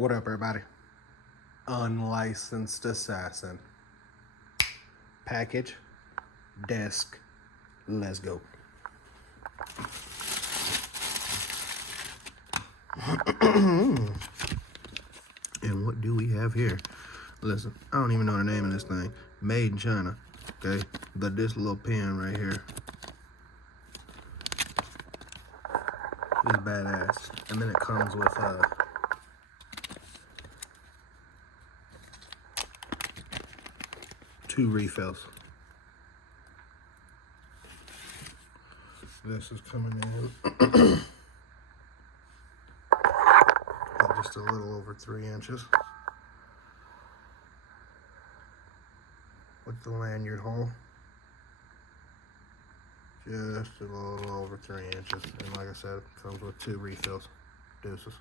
What up, everybody? Unlicensed assassin. Package. Desk. Let's go. And what do we have here? Listen, I don't even know the name of this thing. Made in China, okay? But this little pen right here is badass. And then it comes with 2 refills. This is coming in at just a little over 3 inches. With the lanyard hole. Just a little over 3 inches. And like I said, it comes with 2 refills. Deuces.